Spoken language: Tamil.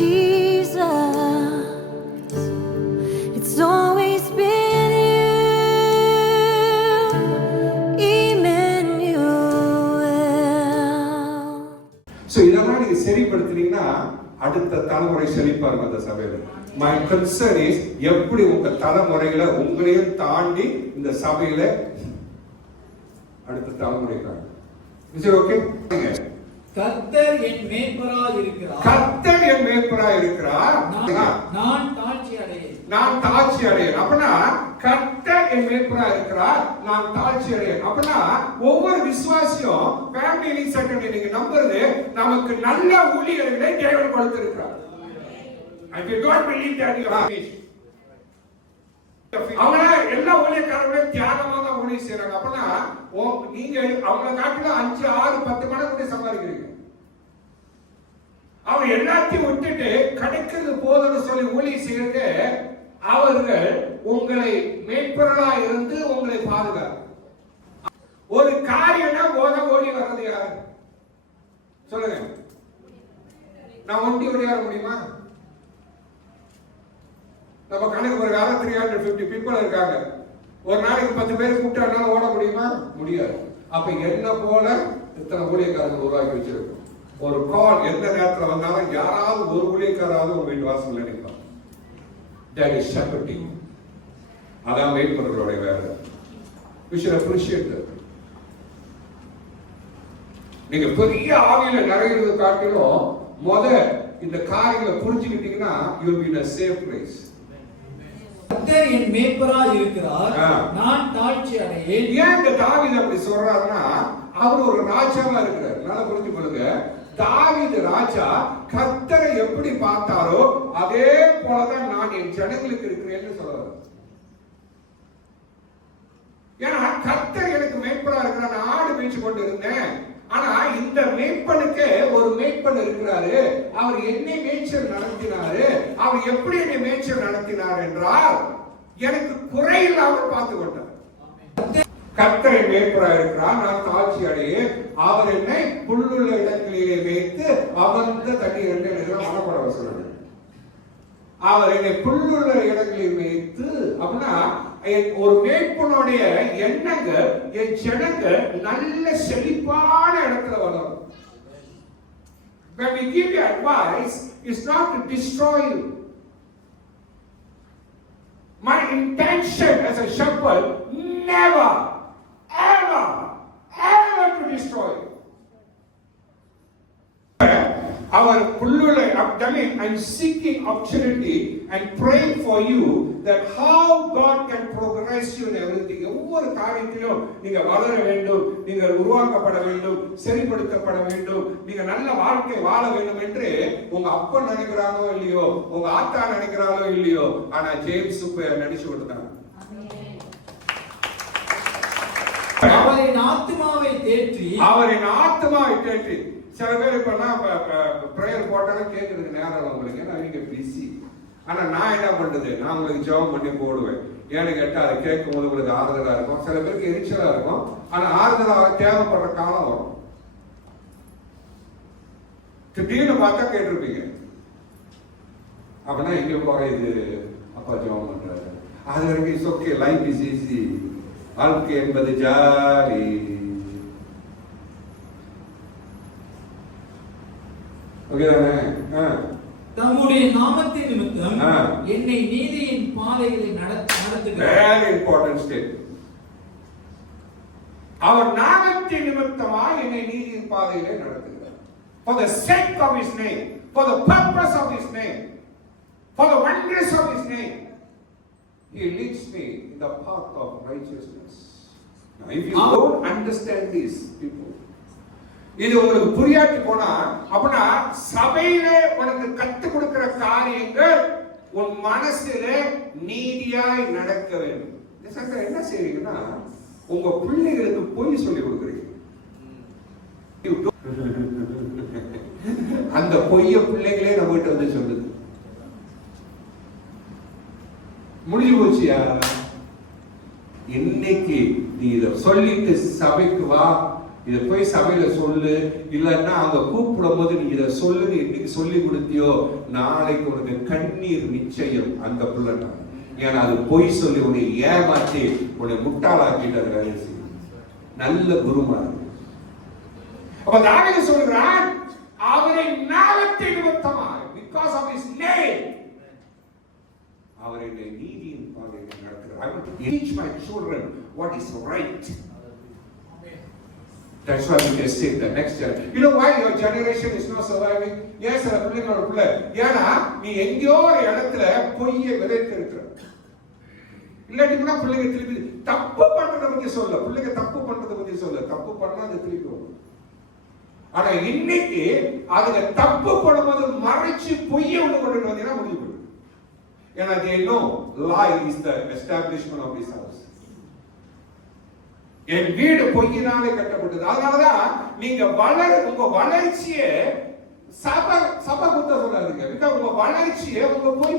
Jesus, it's always been you, Emmanuel. So இதெல்லாம் நீங்க சரிப்படுத்துனீங்கன்னா அடுத்த தலைமுறை செழிப்பாங்க அந்த சபையில. My concern is எப்படி உங்க தலைமுறைகளை உங்களையும் தாண்டி இந்த சபையில அடுத்த தலைமுறைக்காக. Is it okay? கர்த்தர் என் மேய்ப்பராய் இருக்கிறார். கர்த்தர் என் மேய்ப்பராய் இருக்கிறார். நான் தாழ்ச்சி அடையேன். நான் தாழ்ச்சி அடையேன். அப்பனா கர்த்தர் என் மேய்ப்பராய் இருக்கிறார். நான் தாழ்ச்சி அடையேன். அப்பனா ஒவ்வொரு விசுவாசியும் ஃபேமிலி இனிஷியேட்டிவ் நீங்க நம்புறது நமக்கு நல்ல ஊழியர்களை தேவன் கொடுத்திருக்கிறார். And you don't believe that you have finished. அவங்க எல்லா ஊழியக்காரர்களும் தியாகமாக ஊழியம் செய்யறாங்க. அப்பனா நீங்க அவங்களை காட்டிலும் 5, 6, 10 மடங்கு சம்பாதிக்கிறீங்க. அவங்க எல்லாத்தையும் விட்டுட்டு கிடைக்கிறது போதும்னு சொல்லி ஊழியம் செய்யறது அவர்கள் உங்களை மேய்ப்பர்களா இருந்து உங்களை பாதுகாக்க. ஒரு காரியம்னா ஓடி வர்றது யாரு சொல்லுங்க? நான் ஒண்டி ஓடியார முடியுமா? நம்ம கணக்கு ஒரு காலம் 350 people இருக்காங்க. ஒரு நாளைக்கு 10 பேர் கூப்பிட்டாருனால ஓட முடியுமா? முடியாது. அப்ப என்ன போல இத்தனை ஊழியக்காரர்கள் உருவாக்கி வச்சிருக்கோம். ஒரு கால் எந்த நேரத்தில் வந்தாலும் யாராவது ஒரு ஊழியக்காராவது உங்க வீட்டு வாசல் நினைப்பாங்க. That is shepherding. அதான் மேய்ப்பவர்களுடைய வேலை. We should appreciate that. நீங்க பெரிய ஆவியில நிறைய காட்டிலும் இந்த காரியங்களை புரிஞ்சுக்கிட்டீங்கன்னா you will be in a safe place. கர்த்தர் என் மேய்ப்பராய் இருக்கிறார். நான் தாழ்ச்சி அடையேன். ஏன் இந்த தாவீது அப்படி சொல்றாருன்னா அவர் ஒரு ராஜாவா இருக்கிறார். நல்லா புரிஞ்சு கொள்ளுங்க. தாவீது ராஜா கர்த்தரை எப்படி பார்த்தாரோ அதே போலதான் நான் என் ஜனங்களுக்கு இருக்கிறேன்னு சொல்றாரு. ஏன்னா கர்த்தர் எனக்கு மேய்ப்பரா இருக்கிறார். நான் ஆடு மேய்ச்சு கொண்டு இருந்தேன். ஆனா இந்த மேய்ப்பனுக்கு ஒரு மேய்ப்பன் இருக்கிறாரு. அவர் என்னை மேய்ச்சல் நடத்தினாரு. அவர் எப்படி என்னை மேய்ச்சல் நடத்தினார் என்றால் எனக்கு குறையில்லாமல் பார்த்து கொண்டார். கர்த்தரை மேய்ப்பராக இருக்கிறார். நான் தாழ்ச்சி அடையேன். அவர் என்னை புல்லுள்ள இடங்களிலே வைத்து அமர்ந்த தண்ணீர் மனப்பட சொல்றாரு. அவர் என்னை புல்லுள்ள இடங்களில் வைத்து அப்படின்னா ஒரு மேய்ப்பனுடைய எண்ணங்கள் என் ஜனங்கள் நல்ல செழிப்பான இடத்துல வளரும். When we give you advice, it's not to destroy you. My intention as a shepherd never, ever, ever to destroy you. Our pullula abdomen, I'm seeking opportunity and praying for you that how God can progress you in everything. ஒவ்வொரு காரியத்திலும் நீங்க வளர வேண்டும், நீங்க உருவாக்கப்பட வேண்டும், சரிப்படுத்தப்பட வேண்டும், நீங்க நல்ல வாழ்க்கை வாழ வேண்டும் என்று உங்க அப்பா நினைக்கிறாங்களோ இல்லையோ, உங்க ஆத்தா நினைக்கிறாங்களோ இல்லையோ, ஆனா ஜேம்ஸ் நினைச்சு கொடுத்தாங்க. அவரின் ஆத்துமாவை தேற்றி சில பேர் இப்பெல்லாம் ப்ரேயர் போட்டாலும் கேட்கறதுக்கு நேரம் உங்களுக்கு, ஏன்னா நீங்க பிஸி. ஆனா நான் என்ன பண்றது, நான் உங்களுக்கு ஜெபம் பண்ணி போடுவேன். ஏன்னு கேட்டா அதை கேட்கும் போது உங்களுக்கு ஆறுதலா இருக்கும். சில பேருக்கு எரிச்சலா இருக்கும். ஆனா ஆறுதலாக தேவைப்படுற காலம் வரும். திடீர்னு பார்த்தா கேட்டிருப்பீங்க. அப்படின்னா இங்க குறையுது, அப்பா ஜெபம் பண்றாரு. அது வரைக்கும் it's okay, life is easy, வாழ்க்கை என்பது ஜாலி. தம்முடைய நாமத்தின் நிமித்தம் என்னை நீதியின் பாதையில் நடத்துகிறார். Very important step. அவர் நாமத்தின் நிமித்தமாய் என்னை நீதியின் பாதையிலே நடத்துகிறார். For the sake of his name, for the purpose of his name, for the wonders of his name, he leads me in the path of righteousness. Now if you don't understand these people, இது உங்களுக்கு புரியாட்டி போனா அப்படின்னா சபையில உனக்கு கத்து கொடுக்கிற காரியங்கள் உன் மனசுல நீதியாய் நடக்க வேண்டும். என்ன செய்றீங்கன்னா உங்க பிள்ளைகளுக்கு பொய் சொல்லி கொடுக்குறீங்க. அந்த பொய்ய பிள்ளைகளே நம்ம கிட்ட வந்து சொல்லுது. முடிஞ்சு போச்சியா? இன்னைக்கு நீ இத சொல்லிட்டு சபைக்கு வா, இதை போய் சபையில சொல்லு, இல்லன்னா அவங்க கூப்பிடும் போது நீ இதை சொல்லுன்னு இன்னைக்கு சொல்லி கொடுத்தியோ நாளைக்கு உனக்கு கண்ணீர் நிச்சயம். அந்த பிள்ளை நான், ஏன்னா அது பொய் சொல்லி உன்னை ஏமாற்றி உன்னை முட்டாளாக்கிட்டு அது வேலை செய்யும். நல்ல குருமார். அப்ப தாவீது சொல்கிறான், அவரை நாமத்தின் நிமித்தமாய், because of his name, அவரை நீதியின் பாதையில் நடத்துகிறார். I want to teach my children what is right. That's why we can save the next generation. You know why your generation is not surviving? Yes, சில பிள்ளைங்களோட பிள்ளை, ஏன்னா நீ எங்கேயோ ஒரு இடத்துல பொய்யை விதைத்து இருக்கிற. இல்லாட்டினா பிள்ளைங்க திருப்பி தப்பு பண்றதை பத்தி சொல்ல, பிள்ளைங்க தப்பு பண்றதை பத்தி சொல்ல, தப்பு பண்ணா அது திருப்பி வரும். ஆனா இன்னைக்கு அதுல தப்பு பண்ணும்போது மறைச்சு பொய்யை ஒண்ணு கொண்டு வந்தீங்கன்னா முடிவு. ஏன்னா they know lie is the establishment of this house. என் வீடு பொய்யினாலே கட்டப்பட்டது. அதனாலதான் நீங்க உங்க வளர்ச்சியை சபை குத்த சொல்லாதீங்க. உங்க வளர்ச்சியை உங்க பொய்